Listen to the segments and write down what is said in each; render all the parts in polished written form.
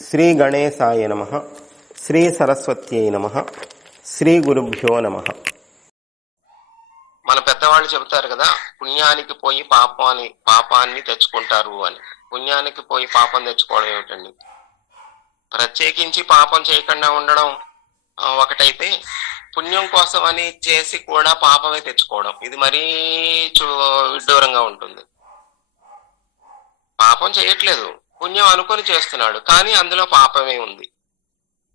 శ్రీ గణేశాయ నమః. శ్రీ సరస్వత్యై నమః. శ్రీ గురుభ్యో నమః. మన పెద్దవాళ్ళు చెబుతారు కదా, పుణ్యానికి పోయి పాపాన్ని తెచ్చుకుంటారు అని. పుణ్యానికి పోయి పాపం తెచ్చుకోవడం ఏమిటండి? ప్రత్యేకించి పాపం చేయకుండా ఉండడం ఒకటైతే, పుణ్యం కోసం అని చేసి కూడా పాపమే తెచ్చుకోవడం ఇది మరీ విడ్డూరంగా ఉంటుంది. పాపం చేయట్లేదు, పుణ్యం అనుకొని చేస్తున్నాడు, కానీ అందులో పాపమే ఉంది.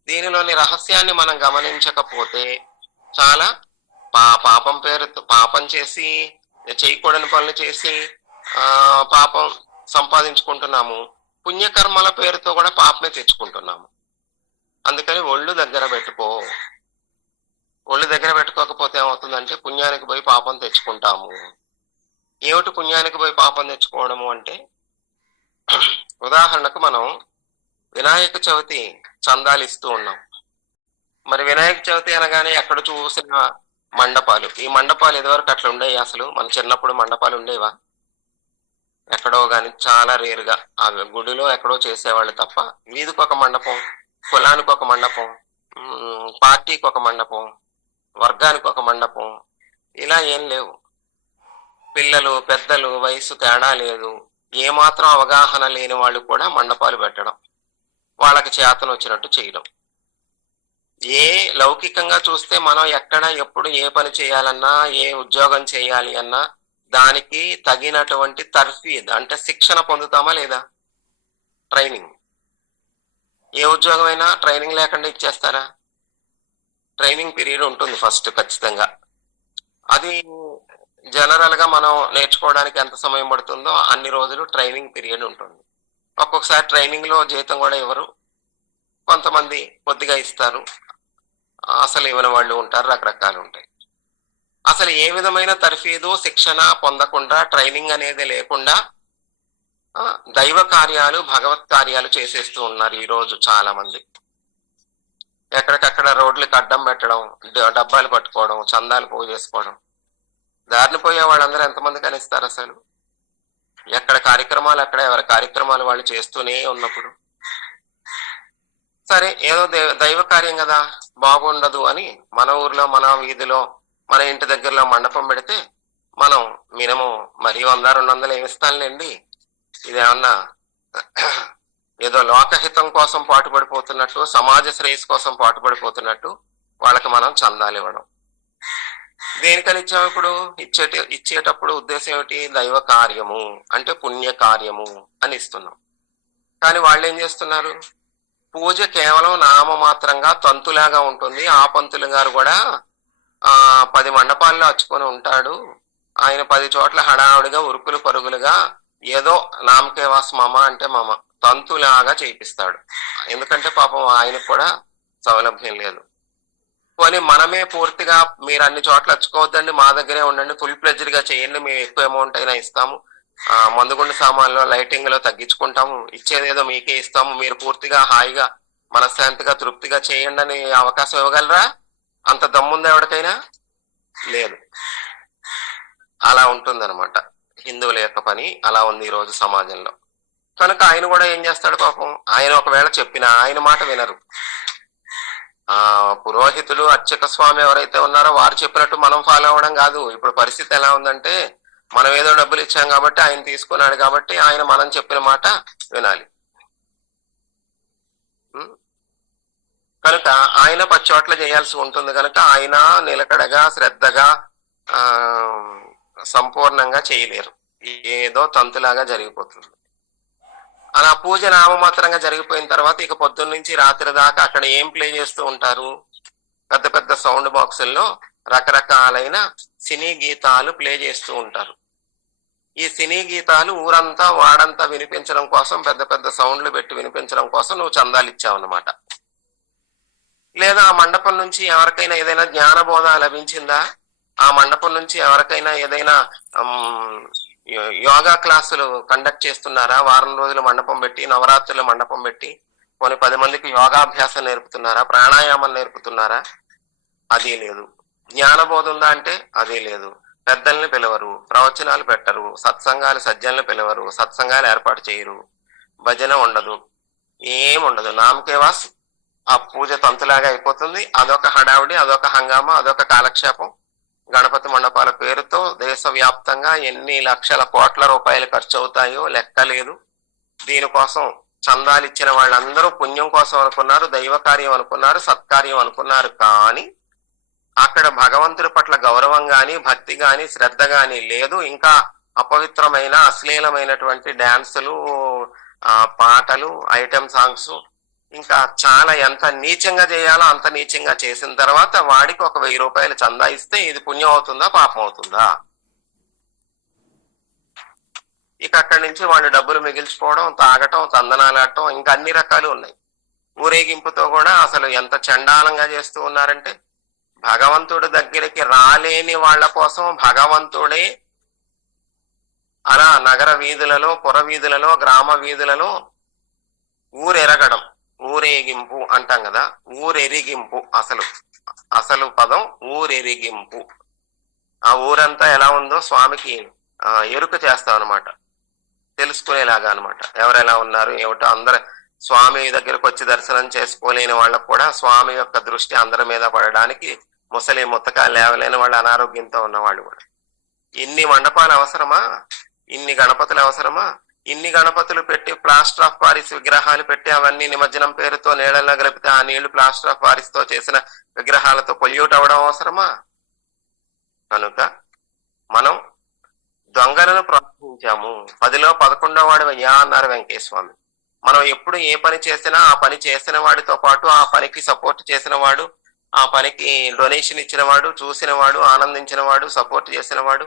దీనిలోని రహస్యాన్ని మనం గమనించకపోతే చాలా పాపం పేరుతో పాపం చేసి, చేయకూడని పనులు చేసి పాపం సంపాదించుకుంటున్నాము. పుణ్యకర్మల పేరుతో కూడా పాపమే తెచ్చుకుంటున్నాము. అందుకని ఒళ్ళు దగ్గర పెట్టుకో. ఒళ్ళు దగ్గర పెట్టుకోకపోతే ఏమవుతుందంటే పుణ్యానికి పోయి పాపం తెచ్చుకుంటాము. ఏమిటి పుణ్యానికి పోయి పాపం తెచ్చుకోవడము అంటే, ఉదాహరణకు మనం వినాయక చవితి చందాలు ఇస్తూ ఉన్నాం. మరి వినాయక చవితి అనగానే ఎక్కడ చూసిన మండపాలు. ఈ మండపాలు ఇదివరకు అట్లా ఉండేవి? అసలు మన చిన్నప్పుడు మండపాలు ఉండేవా? ఎక్కడో గాని, చాలా రేరుగా. ఆ గుడిలో ఎక్కడో చేసేవాళ్ళు తప్ప. వీధికి ఒక మండపం, కులానికి ఒక మండపం, పార్టీకి ఒక మండపం, వర్గానికి ఒక మండపం, ఇలా ఏం లేవు. పిల్లలు పెద్దలు వయసు తేడా లేదు. ఏమాత్రం అవగాహన లేని వాళ్ళు కూడా మండపాలు పెట్టడం, వాళ్ళకి చేతను వచ్చినట్టు చేయడం. ఏ లౌకికంగా చూస్తే మనం ఎక్కడ ఎప్పుడు ఏ పని చేయాలన్నా, ఏ ఉద్యోగం చేయాలి అన్నా దానికి తగినటువంటి తర్ఫీద్ అంటే శిక్షణ పొందుతామా లేదా? ట్రైనింగ్. ఏ ఉద్యోగం అయినా ట్రైనింగ్ లేకుండా ఇచ్చేస్తారా? ట్రైనింగ్ పీరియడ్ ఉంటుంది ఫస్ట్ ఖచ్చితంగా. అది జనరల్ గా మనం నేర్చుకోవడానికి ఎంత సమయం పడుతుందో అన్ని రోజులు ట్రైనింగ్ పీరియడ్ ఉంటుంది. ఒక్కొక్కసారి ట్రైనింగ్ లో జీతం కూడా ఇవ్వరు, కొంతమంది కొద్దిగా ఇస్తారు, అసలు ఇవ్వని వాళ్ళు ఉంటారు, రకరకాలు ఉంటాయి. అసలు ఏ విధమైన తర్ఫీదు శిక్షణ పొందకుండా, ట్రైనింగ్ అనేది లేకుండా దైవ కార్యాలు, భగవత్ కార్యాలు చేసేస్తూ ఉన్నారు ఈ రోజు చాలా మంది. ఎక్కడికక్కడ రోడ్లకు అడ్డం పెట్టడం, డబ్బాలు పట్టుకోవడం, చందాలు పోగు చేసుకోవడం. దారిని పోయే వాళ్ళందరూ ఎంతమంది కనిస్తారు అసలు? ఎక్కడ కార్యక్రమాలు అక్కడ, ఎవరి కార్యక్రమాలు వాళ్ళు చేస్తూనే ఉన్నప్పుడు సరే ఏదో దైవ కార్యం కదా, బాగుండదు అని మన ఊర్లో, మన వీధిలో, మన ఇంటి దగ్గరలో మండపం పెడితే మనం మినిమం మరీ 100-200 ఏమిస్తానులేండి, ఇదేమన్నా ఏదో లోకహితం కోసం పాటుపడిపోతున్నట్టు, సమాజ శ్రేయస్ కోసం పాటుపడిపోతున్నట్టు వాళ్ళకి మనం చందాలు ఇవ్వడం. దేనికని ఇచ్చాము? ఇప్పుడు ఇచ్చేటప్పుడు ఉద్దేశం ఏమిటి? దైవ కార్యము అంటే పుణ్య కార్యము అని ఇస్తున్నాం. కానీ వాళ్ళు ఏం చేస్తున్నారు? పూజ కేవలం నామమాత్రంగా తంతులాగా ఉంటుంది. ఆ పంతులు గారు కూడా 10 మండపాల్లో అచ్చుకొని ఉంటాడు. ఆయన 10 చోట్ల హడావుడిగా ఉరుకులు పరుగులుగా ఏదో నామకేవాస్ మమ అంటే మమ తంతులాగా చేయిస్తాడు. ఎందుకంటే పాపం ఆయనకు కూడా సౌలభ్యం లేదు. పోనీ మనమే పూర్తిగా మీరు అన్ని చోట్ల అచ్చుకోవద్దండి, మా దగ్గరే ఉండండి, ఫుల్ ప్లెజ్డ్ గా చేయండి, మేము ఎక్కువ అమౌంట్ అయినా ఇస్తాము, మందుగుండు సామాన్లో లైటింగ్ లో తగ్గించుకుంటాము, ఇచ్చేదేదో మీకే ఇస్తాము, మీరు పూర్తిగా హాయిగా మనశ్శాంతిగా తృప్తిగా చేయండి అని అవకాశం ఇవ్వగలరా? అంత దమ్ముందా ఎవరికైనా? లేదు. అలా ఉంటుందన్నమాట హిందువుల యొక్క పని. అలా ఉంది ఈ రోజు సమాజంలో. కనుక ఆయన కూడా ఏం చేస్తాడు పాపం? ఆయన ఒకవేళ చెప్పినా ఆయన మాట వినరు. పురోహితులు, అర్చక స్వామి ఎవరైతే ఉన్నారో వారు చెప్పినట్టు మనం ఫాలో అవ్వడం కాదు. ఇప్పుడు పరిస్థితి ఎలా ఉందంటే, మనం ఏదో డబ్బులు ఇచ్చాం కాబట్టి, ఆయన తీసుకున్నాడు కాబట్టి ఆయన మనం చెప్పిన మాట వినాలి. కనుక ఆయన 10 చోట్ల చేయాల్సి ఉంటుంది. కనుక ఆయన నిలకడగా, శ్రద్ధగా, సంపూర్ణంగా చేయలేరు. ఏదో తంతులాగా జరిగిపోతుంది. అలా పూజ నామమాత్రంగా జరిగిపోయిన తర్వాత ఇక పొద్దున్న నుంచి రాత్రి దాకా అక్కడ ఏం ప్లే చేస్తూ ఉంటారు? పెద్ద పెద్ద సౌండ్ బాక్సుల్లో రకరకాలైన సినీ గీతాలు ప్లే చేస్తూ ఉంటారు. ఈ సినీ గీతాలు ఊరంతా వాడంతా వినిపించడం కోసం, పెద్ద పెద్ద సౌండ్లు పెట్టి వినిపించడం కోసం నువ్వు చందాలు ఇచ్చావన్నమాట. లేదా ఆ మండపం నుంచి ఎవరికైనా ఏదైనా జ్ఞానబోధ లభించిందా? ఆ మండపం నుంచి ఎవరికైనా ఏదైనా యోగా క్లాసులు కండక్ట్ చేస్తున్నారా? వారం రోజులు మండపం పెట్టి, నవరాత్రులు మండపం పెట్టి కొన్ని 10 మందికి యోగాభ్యాసం నేర్పుతున్నారా? ప్రాణాయామం నేర్పుతున్నారా? అది లేదు. జ్ఞానబోధ ఉందా అంటే అది లేదు. పెద్దల్ని పిలవరు, ప్రవచనాలు పెట్టరు, సత్సంగాలు సజ్జల్ని పిలవరు, సత్సంగాలు ఏర్పాటు చేయరు, భజన ఉండదు, ఏముండదు. నామకేవాస్ ఆ పూజ తంతులాగా అయిపోతుంది. అదొక హడావుడి, అదొక హంగామా, అదొక కాలక్షేపం. గణపతి మండపాల పేరుతో దేశవ్యాప్తంగా ఎన్ని లక్షల కోట్ల రూపాయలు ఖర్చు అవుతాయో లెక్కలేదు. దీనికోసం చందాలు ఇచ్చిన వాళ్ళందరూ పుణ్యం కోసం అనుకున్నారు, దైవ కార్యం అనుకున్నారు, సత్కార్యం అనుకున్నారు. కానీ అక్కడ భగవంతుడి పట్ల గౌరవం గాని, భక్తి గాని, శ్రద్ధ గాని లేదు. ఇంకా అపవిత్రమైన అశ్లీలమైనటువంటి డాన్సులు, పాటలు, ఐటెం సాంగ్స్, ఇంకా చాలా ఎంత నీచంగా చేయాలో అంత నీచంగా చేసిన తర్వాత వాడికి ఒక 1000 రూపాయలు చందా ఇస్తే ఇది పుణ్యం అవుతుందా, పాపం అవుతుందా? ఇక అక్కడి నుంచి వాళ్ళు డబ్బులు మిగిల్చుకోవడం, తాగటం, తందనాలాడటం, ఇంకా అన్ని రకాలు ఉన్నాయి. ఊరేగింపుతో కూడా అసలు ఎంత చండాలంగా చేస్తూ ఉన్నారంటే, భగవంతుడి దగ్గరికి రాలేని వాళ్ళ కోసం భగవంతుడే అలా నగర వీధులలో, పుర వీధులలో, గ్రామ వీధులలో ఊరెరగడం, ఊరేగింపు అంటాం కదా, ఊరెరిగింపు. అసలు పదం ఊరెరిగింపు. ఆ ఊరంతా ఎలా ఉందో స్వామికి ఎరుక చేస్తాం అనమాట, తెలుసుకునేలాగా అనమాట. ఎవరెలా ఉన్నారు ఏమిటో అందరు స్వామి దగ్గరకు వచ్చి దర్శనం చేసుకోలేని వాళ్ళకు కూడా స్వామి యొక్క దృష్టి అందరి మీద పడడానికి, ముసలి ముత్తక లేవలేని వాళ్ళు, అనారోగ్యంతో ఉన్న వాళ్ళు కూడా. ఇన్ని మండపాలు అవసరమా? ఇన్ని గణపతులు అవసరమా? ఇన్ని గణపతులు పెట్టి ప్లాస్టర్ ఆఫ్ పారిస్ విగ్రహాలు పెట్టి అవన్నీ నిమజ్జనం పేరుతో నీళ్ళల్లో కలిపితే ఆ నీళ్లు ప్లాస్టర్ ఆఫ్ పారిస్ తో చేసిన విగ్రహాలతో పొల్యూట్ అవ్వడం అవసరమా? కనుక మనం దొంగలను ప్రోత్సహించాము. 10లో 11వ వాడు అయ్యా అన్నారు వెంకటేశ్వమి. మనం ఎప్పుడు ఏ పని చేసినా ఆ పని చేసిన వాడితో పాటు ఆ పనికి సపోర్ట్ చేసిన వాడు, ఆ పనికి డొనేషన్ ఇచ్చిన వాడు, చూసిన వాడు, ఆనందించిన వాడు, సపోర్ట్ చేసిన వాడు,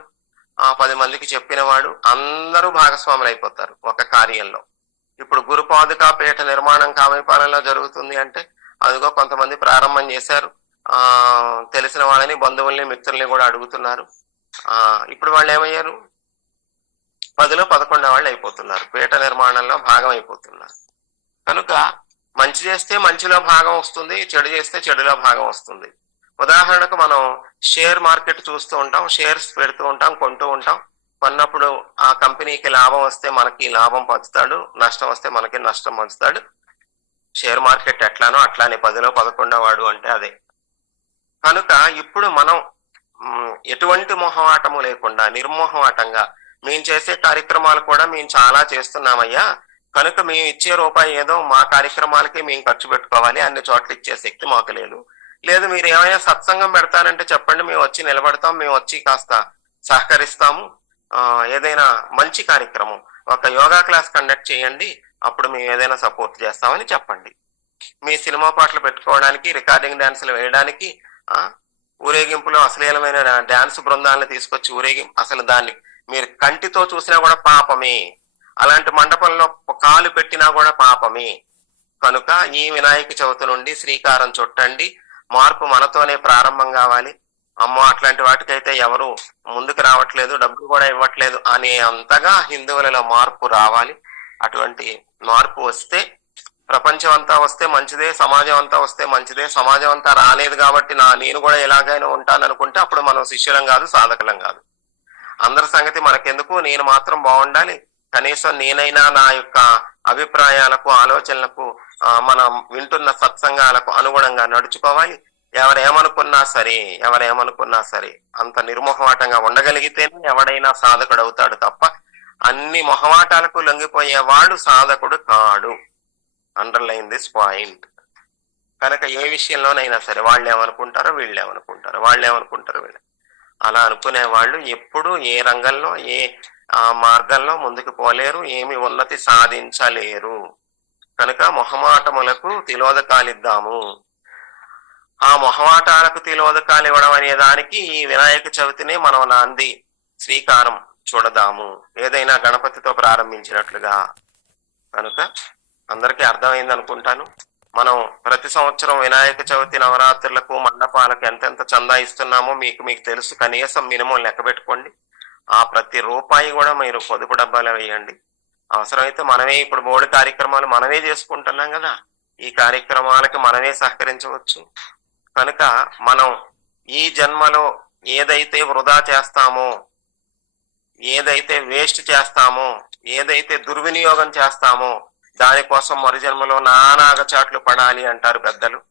ఆ 10 మందికి చెప్పిన వాడు, అందరూ భాగస్వాములు అయిపోతారు ఒక కార్యంలో. ఇప్పుడు గురుపాదుకాపేట నిర్మాణం కామైపాలెంలో జరుగుతుంది అంటే అదిగో కొంతమంది ప్రారంభం చేశారు. తెలిసిన వాళ్ళని, బంధువుల్ని, మిత్రుల్ని కూడా అడుగుతున్నారు. ఇప్పుడు వాళ్ళు ఏమయ్యారు? 10లో 11 వాళ్ళు అయిపోతున్నారు, పీట నిర్మాణంలో భాగం అయిపోతున్నారు. కనుక మంచి చేస్తే మంచిలో భాగం వస్తుంది, చెడు చేస్తే చెడులో భాగం వస్తుంది. ఉదాహరణకు మనం షేర్ మార్కెట్ చూస్తూ ఉంటాం, షేర్స్ పెడుతూ ఉంటాం, కొంటూ ఉంటాం. కొన్నప్పుడు ఆ కంపెనీకి లాభం వస్తే మనకి లాభం పంచుతాడు, నష్టం వస్తే మనకి నష్టం పంచుతాడు. షేర్ మార్కెట్ ఎట్లానో అట్లానే 10లో 11వ వాడు అంటే అదే. కనుక ఇప్పుడు మనం ఎటువంటి మొహమాటము లేకుండా నిర్మోహమాటంగా మేము చేసే కార్యక్రమాలు కూడా మేము చాలా చేస్తున్నామయ్యా, కనుక మేము ఇచ్చే రూపాయి ఏదో మా కార్యక్రమాలకి మేము ఖర్చు పెట్టుకోవాలి, అన్ని చోట్ల ఇచ్చే శక్తి మాకు లేదు. లేదు మీరు ఏమైనా సత్సంగం పెడతానంటే చెప్పండి, మేము వచ్చి నిలబడతాం, మేము వచ్చి కాస్త సహకరిస్తాము. ఏదైనా మంచి కార్యక్రమం, ఒక యోగా క్లాస్ కండక్ట్ చేయండి, అప్పుడు మేము ఏదైనా సపోర్ట్ చేస్తామని చెప్పండి. మీ సినిమా పాటలు పెట్టుకోవడానికి, రికార్డింగ్ డాన్సులు వేయడానికి, ఊరేగింపులో అశ్లీలమైన డాన్స్ బృందాలను తీసుకొచ్చి అసలు దాన్ని మీరు కంటితో చూసినా కూడా పాపమే. అలాంటి మండపంలో కాలు పెట్టినా కూడా పాపమే. కనుక ఈ వినాయక చవితి నుండి శ్రీకారం చుట్టండి. మార్పు మనతోనే ప్రారంభం కావాలి. అమ్మో అట్లాంటి వాటికైతే ఎవరు ముందుకు రావట్లేదు, డబ్బులు కూడా ఇవ్వట్లేదు అనే అంతగా హిందువులలో మార్పు రావాలి. అటువంటి మార్పు వస్తే ప్రపంచం అంతా వస్తే మంచిదే, సమాజం అంతా వస్తే మంచిదే. సమాజం అంతా రాలేదు కాబట్టి నేను కూడా ఎలాగైనా ఉంటాననుకుంటే అప్పుడు మనం శిష్యులం కాదు, సాధకులం కాదు. అందరి సంగతి మనకెందుకు, నేను మాత్రం బాగుండాలి. కనీసం నేనైనా నా యొక్క అభిప్రాయాలకు, ఆలోచనలకు, మనం వింటున్న సత్సంగాలకు అనుగుణంగా నడుచుకోవాలి. ఎవరేమనుకున్నా సరే అంత నిర్మోహమాటంగా ఉండగలిగితేనే ఎవడైనా సాధకుడు అవుతాడు తప్ప అన్ని మొహమాటాలకు లొంగిపోయేవాడు సాధకుడు కాడు. Underline this point. కనుక ఏ విషయంలోనైనా సరే వాళ్ళేమనుకుంటారో వీళ్ళేమనుకుంటారో అలా అనుకునే వాళ్ళు ఎప్పుడు ఏ రంగంలో ఏ మార్గంలో ముందుకు పోలేరు, ఏమి ఉన్నతి సాధించలేరు. కనుక మొహమాటములకు తిలోదకాలిద్దాము. ఆ మొహమాటాలకు తిలోదకాలు ఇవ్వడం అనే దానికి ఈ వినాయక చవితిని మనం నాంది శ్రీకారం చూడదాము, ఏదైనా గణపతితో ప్రారంభించినట్లుగా. కనుక అందరికీ అర్థమైంది అనుకుంటాను. మనం ప్రతి సంవత్సరం వినాయక చవితి నవరాత్రులకు మండపాలకు ఎంతెంత చందా ఇస్తున్నామో మీకు తెలుసు. కనీసం మినిమం లెక్క పెట్టుకోండి. ఆ ప్రతి రూపాయి కూడా మీరు పొదుపు డబ్బాలో వేయండి. అవసరమైతే మనమే ఇప్పుడు బోర్డు కార్యక్రమాలు మనమే చేసుకుంటున్నాం కదా, ఈ కార్యక్రమాలకి మనమే సహకరించవచ్చు. కనుక మనం ఈ జన్మలో ఏదైతే వృధా చేస్తామో, ఏదైతే వేస్ట్ చేస్తామో, ఏదైతే దుర్వినియోగం చేస్తామో, దానికోసం మరు జన్మలో నానా అగచాట్లు పడాలి అంటారు పెద్దలు.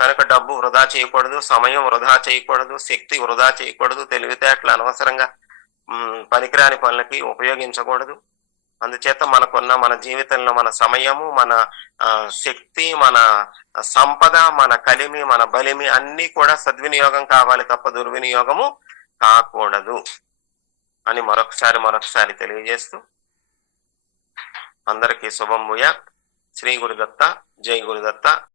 కనుక డబ్బు వృధా చేయకూడదు, సమయం వృధా చేయకూడదు, శక్తి వృధా చేయకూడదు, తెలివితేటలు అనవసరంగా పనికిరాని పనులకి ఉపయోగించకూడదు. అందుచేత మనకున్న మన జీవితంలో మన సమయము, మన శక్తి, మన సంపద, మన కలిమి, మన బలిమి అన్నీ కూడా సద్వినియోగం కావాలి తప్ప దుర్వినియోగము కాకూడదు అని మరొకసారి తెలియజేస్తూ అందరికీ శుభం భూయాత్. శ్రీ గురుదత్త, జై గురుదత్త.